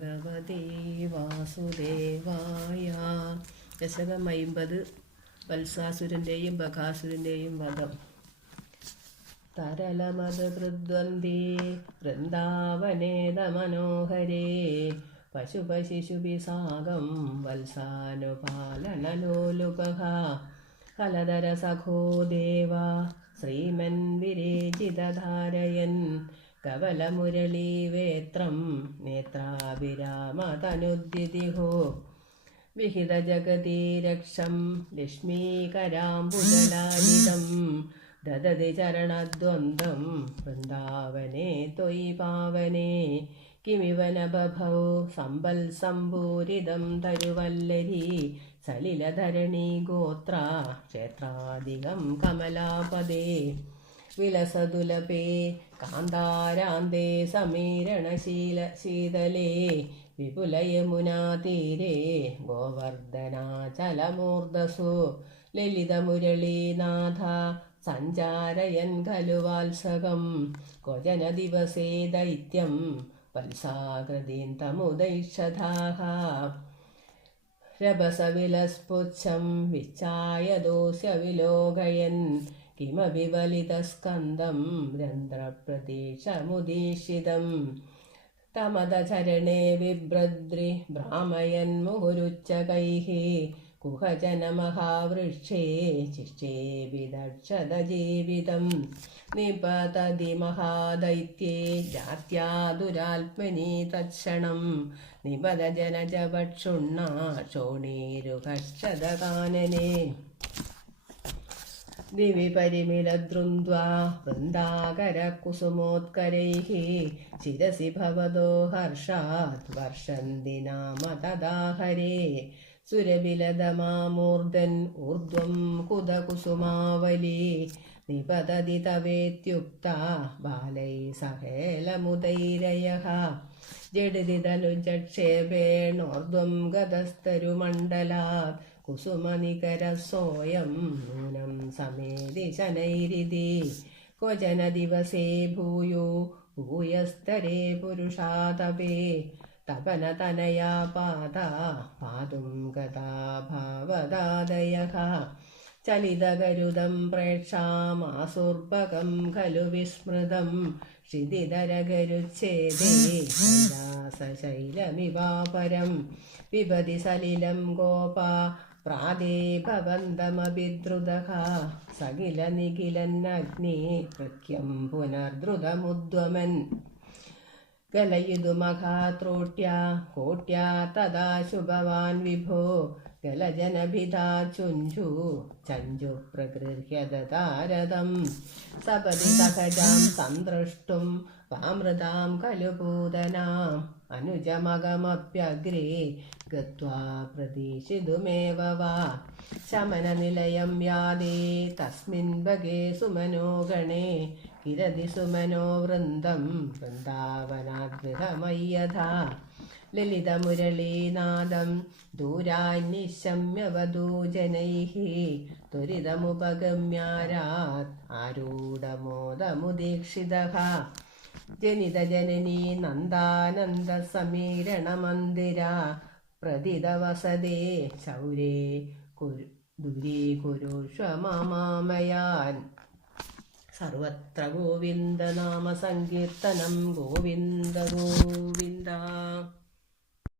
ഭഗവതേ വാസുദേവായ. ദശകം 50. വത്സാസുരൻ്റെയും ബകാസുരൻ്റെയും വധം. തരളമത് കൃദ്വന്ദേ വൃന്ദാവനേത മനോഹരേ പശുപശിശുഭിസാഗം വത്സാനുപാലനലോലുപഃ കലധരസഖോ ദേവ ശ്രീമൻ വിരേചിതധാരയൻ കവലമുരളീവേത്രം നേത്രാഭിരാമതനുദ്യുതിഹോ വിഹിതജഗതി രക്ഷം ലക്ഷ്മീകരാംബുജലാലിതം ദദതി ചരണദ്വന്ദ്വം വൃന്ദാവനേ ത്വയി പാവനേ കിമിവ ന ബഭൗ സമ്പൽസംഭൂരിതം തരുവല്ലരി സലിലധരണീ ഗോത്ര ക്ഷേത്രാധികം കമലാപദേ വിലസതുലപേ കാന്താരാന്തേ സമീരണശീതലേ വിപുലയമുനാതീരേ ഗോവർദ്ധനാചലമൂർധസു ലളിതമുരളീനാഥ സഞ്ചാരയൻ ഖലു വാത്സകം ക്വചന ദിവസേ ദൈത്യം വത്സാകൃതിം തമുദൈഷധാഃ രഭസവിലസ്പുച്ഛം വിച്ചായദോസ്യ വിലോകയൻ കിമപി വലിതസ്കന്ധം രന്ധ്രപ്രതീക്ഷമുദീക്ഷിതം തമദചരണേ ബിഭ്രദ്രി ഭ്രാമയൻ മുഹുരുച്ചകൈഃ കുഹജനമഹാവൃക്ഷേ ശിഷ്ടേ വിദക്ഷത ജീവിതം നിപതതി മഹാദൈത്യേ ജാത്യാ ദുരാത്മനി തത്ക്ഷണം നിപതജനജവക്ഷുണ്ണാ ക്ഷോണീരുകക്ഷതകാനനേ ദിവി പരിമിലദ്രുന്ദ്വാ വൃന്ദാകരകുസുമോത്കരൈഃ ശിരസി ഭവതോ ഹർഷാത് വർഷന്തി നാമ തദാ ഹരേ സുരബിലദമാമൂർധൻ ഊർധ്വം കുതകുസുമാവലി നിപതതി തവേത്യുക്താ ബാലൈ സഹേലമുദൈരയഃ ജഡിതിതനുജക്ഷേപേണോർധ്വം ഗതസ്തരുമണ്ഡലാത് കുസുമനികരസോയം നൂനം സമേതി ശനൈരിതി ക്വചന ദിവസേ ഭൂയോ ഭൂയസ്തരേ പുരുഷാതപേ തപനതനയാ പാദാ പാതും ഗതാ ഭാവദാദയഃ ചലിതഗരുദം പ്രേക്ഷാമാസുർഭകം ഖലു വിസ്മൃതം ക്ഷിതിധരഗരുച്ഛേദേ കൈലാസശൈലമിവാപരം വിഭതി സലിലം ഗോപാ പ്രാദേ ഭവന്തമഭിദ്രുതഃ സകില നിഖിലന്നഗ്നി കൃത്യം പുനർദ്രുതമുദ്വമൻ ഗലയിതുമഖാത്രോട്യാ കോട്യാ തദാ ശുഭവാൻ വിഭോ ഗലജനഭിധാ ചുഞ്ചു ചഞ്ചു പ്രഗൃഹ്യദതാരദം സപദി സഹജാം സന്ദ്രഷ്ടും വാമൃതാം ഖലു പൂതനാം അനുജമഗമപ്യഗ്രേ ഗത്വാ പ്രതീക്ഷിതുമേവ വാ ശമനനിലയം യാദേ തസ്മിൻ ഭഗേ സുമനോ ഗണേ കിരതി സുമനോ വൃന്ദം വൃന്ദാവനാദ്ഗൃഹമയ്യഥാ ലളിതമുരളീനാദം ദൂരാന്നിശമ്യവധൂജനൈഃ ത്വരിതമുപഗമ്യാരാത് ആരൂഢമോദമുദീക്ഷിതഃ ജനിതജനനീ നന്ദാനന്ദസമീരണമന്ദിരാ പ്രതിതവസതേ ശൗരേ ദൂരീകുരുഷ്വ മാമയാൻ സർവത്ര ഗോവിന്ദനാമ സങ്കീർത്തനം ഗോവിന്ദ ഗോവിന്ദ.